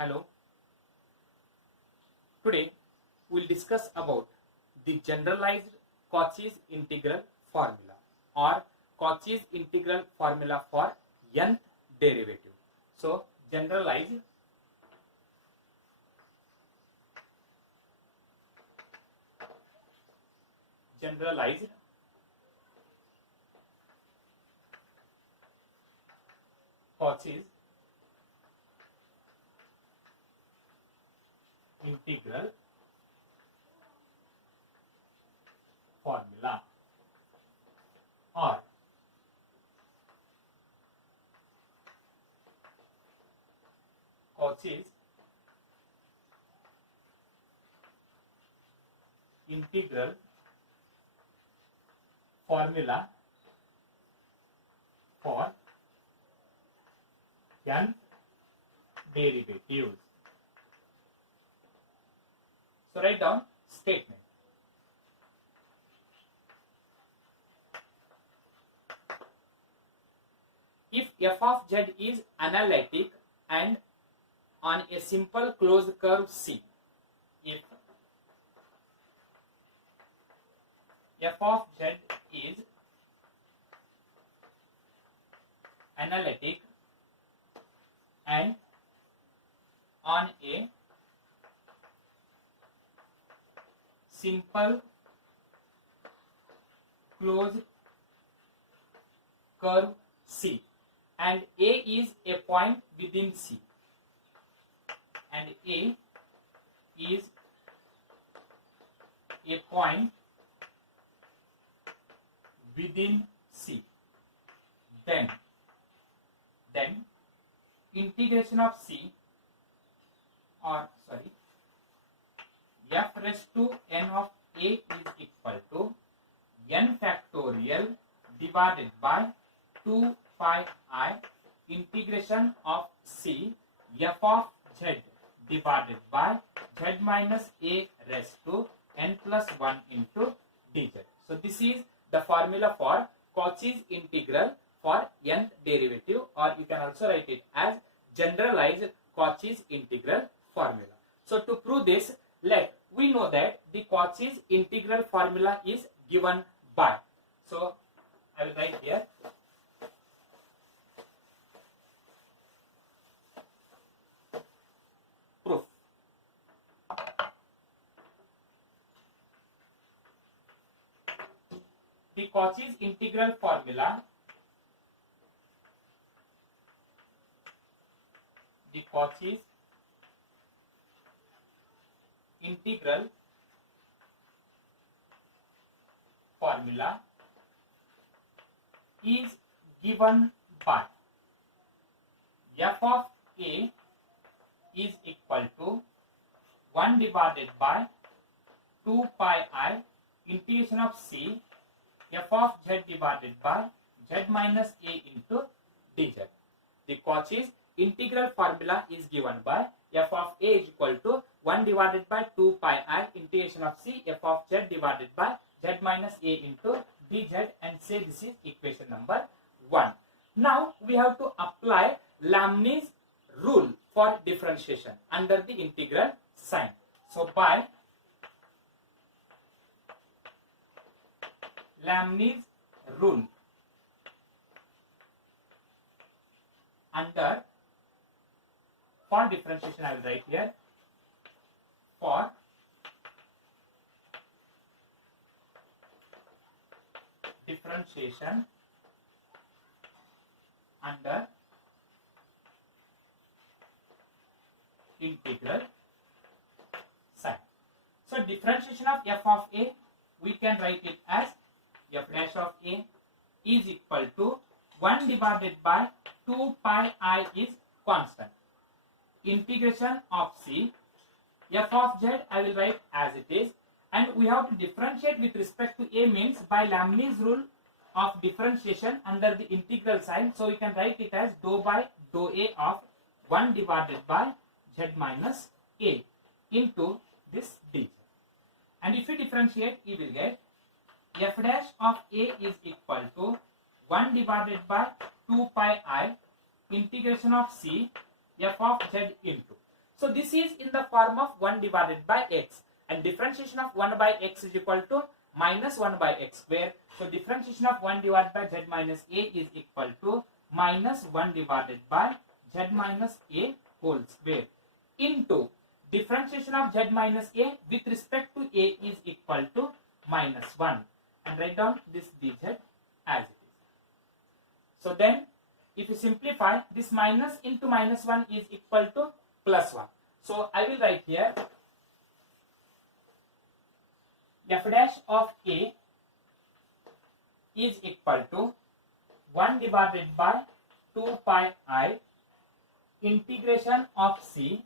Hello. Today we'll discuss about the generalized Cauchy's integral formula or Cauchy's integral formula for nth derivative. So generalized Cauchy's integral formula or Cauchy's integral formula for nth derivatives. So write down statement. If f of z is analytic and on a simple closed curve C, if f of z is analytic and on a simple closed curve C and A is a point within C and A is a point within C, then integration of C f raised to n of A is equal to n factorial divided by 2 pi I integration of C f of z divided by z minus A raised to n plus 1 into dz. So this is the formula for Cauchy's integral for nth derivative, or you can also write it as generalized Cauchy's integral formula. So to prove this, we know that the Cauchy's integral formula is given by. So I will write here proof. The Cauchy's integral formula, the Cauchy's integral formula is given by f of A is equal to 1 divided by 2 pi I integration of C f of z divided by z minus A into dz. The Cauchy's integral formula is given by f of A is equal to 1 divided by 2 pi I integration of C f of z divided by z minus A into dz, and say this is equation number 1. Now we have to apply Lamny's rule for differentiation under the integral sign. So by Lamny's rule under, for differentiation I will write here, for differentiation under integral sign. So differentiation of f of A, we can write it as f dash of A is equal to 1 divided by 2 pi I is constant. Integration of C f of z I will write as it is, and we have to differentiate with respect to A means by Lamny's rule of differentiation under the integral sign. So we can write it as dou by dou A of 1 divided by z minus A into this dz. And if we differentiate, we will get f dash of A is equal to 1 divided by 2 pi I integration of C f of z into. So this is in the form of 1 divided by x, and differentiation of 1 by x is equal to minus 1 by x square. So differentiation of 1 divided by z minus a is equal to minus 1 divided by z minus a whole square into differentiation of z minus a with respect to a is equal to minus 1, and write down this dz as it is. So then if you simplify, this minus into minus 1 is equal to plus 1. So I will write here f dash of a is equal to 1 divided by 2 pi I integration of c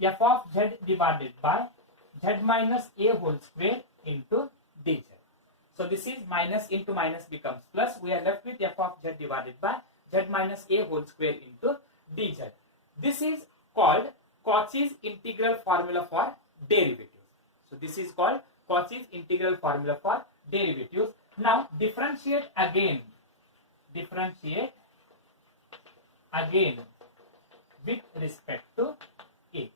f of z divided by z minus a whole square into dz. So this is minus into minus becomes plus. We are left with f of z divided by z minus a whole square into dz. This is called Cauchy's integral formula for derivatives. So this is called Cauchy's integral formula for derivatives. Now differentiate again with respect to a.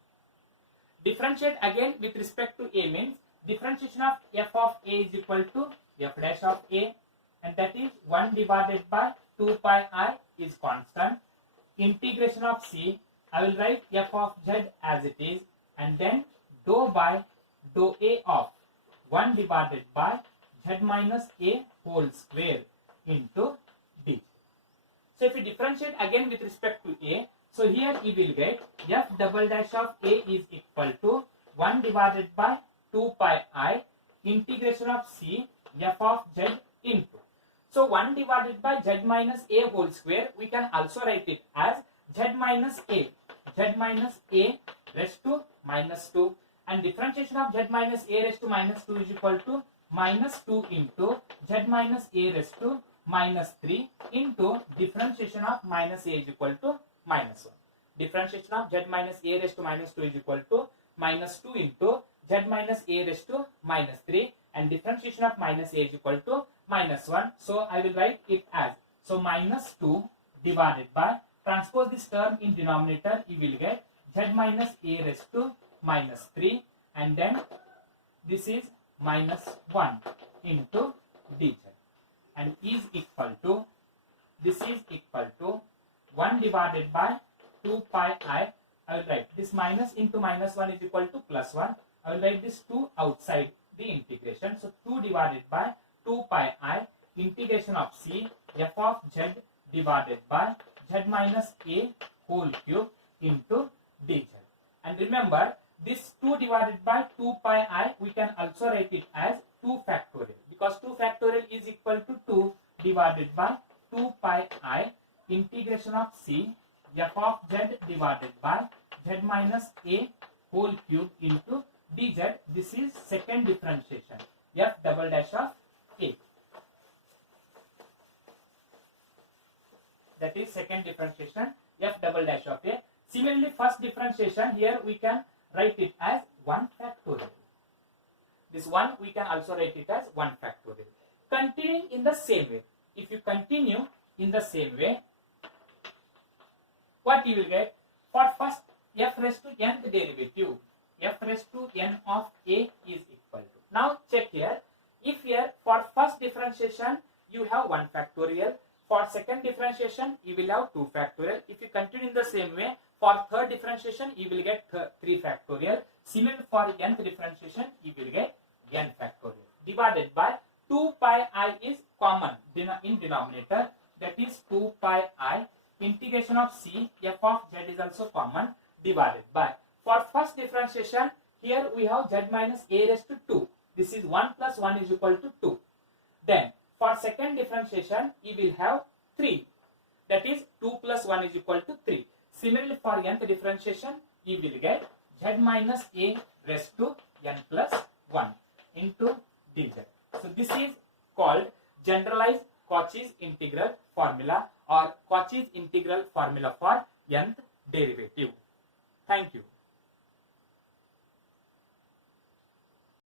Differentiate again with respect to a means differentiation of f of a is equal to f dash of a, and that is 1 divided by 2 pi I is constant. Integration of c, I will write f of z as it is, and then dou by dou a of 1 divided by z minus a whole square into d. So if you differentiate again with respect to a, so here you will get f double dash of a is equal to 1 divided by 2 pi I integration of c f of z into. So 1 divided by z minus a whole square, we can also write it as z minus a raised to minus 2, and differentiation of z minus a raised to minus 2 is equal to minus 2 into z minus a raised to minus 3 into differentiation of minus a is equal to minus 1. Differentiation of z minus a raised to minus 2 is equal to minus 2 into z minus a raised to minus 3, and differentiation of minus a is equal to minus 1. So I will write it as, so minus 2 divided by, transpose this term in denominator, you will get z minus a raised to minus 3, and then this is minus 1 into dz, and is equal to, this is equal to 1 divided by 2 pi I. I will write this minus into minus 1 is equal to plus 1. I will write this 2 outside the integration. So 2 divided by 2 pi I integration of c f of z divided by z minus a whole cube into dz. And remember, this 2 divided by 2 pi I, we can also write it as 2 factorial, because 2 factorial is equal to 2 divided by 2 pi I integration of c f of z divided by z minus a whole cube into dz. This is second differentiation, f double dash of a. That is second differentiation, f double dash of a. Similarly, first differentiation, here we can write it as 1 factorial. This 1 we can also write it as 1 factorial. Continuing in the same way, if you continue in the same way, what you will get? For first f raised to nth derivative, f raised to n of a is equal to. Now check here, if here for first differentiation you have 1 factorial, for second differentiation you will have 2 factorial. If you continue in the same way, for third differentiation you will get 3 factorial. Similarly, for nth differentiation you will get n factorial. Divided by 2 pi I is common in denominator, that is 2 pi I integration of c f of z is also common, divided by, for first differentiation here we have z minus a raised to 2. This is 1 plus 1 is equal to 2. Then for second differentiation you will have 3, that is 2 plus 1 is equal to 3. Similarly, for nth differentiation you will get z minus a raised to n plus 1 into dz. So this is called generalized Cauchy's integral formula or Cauchy's integral formula for nth derivative. Thank you.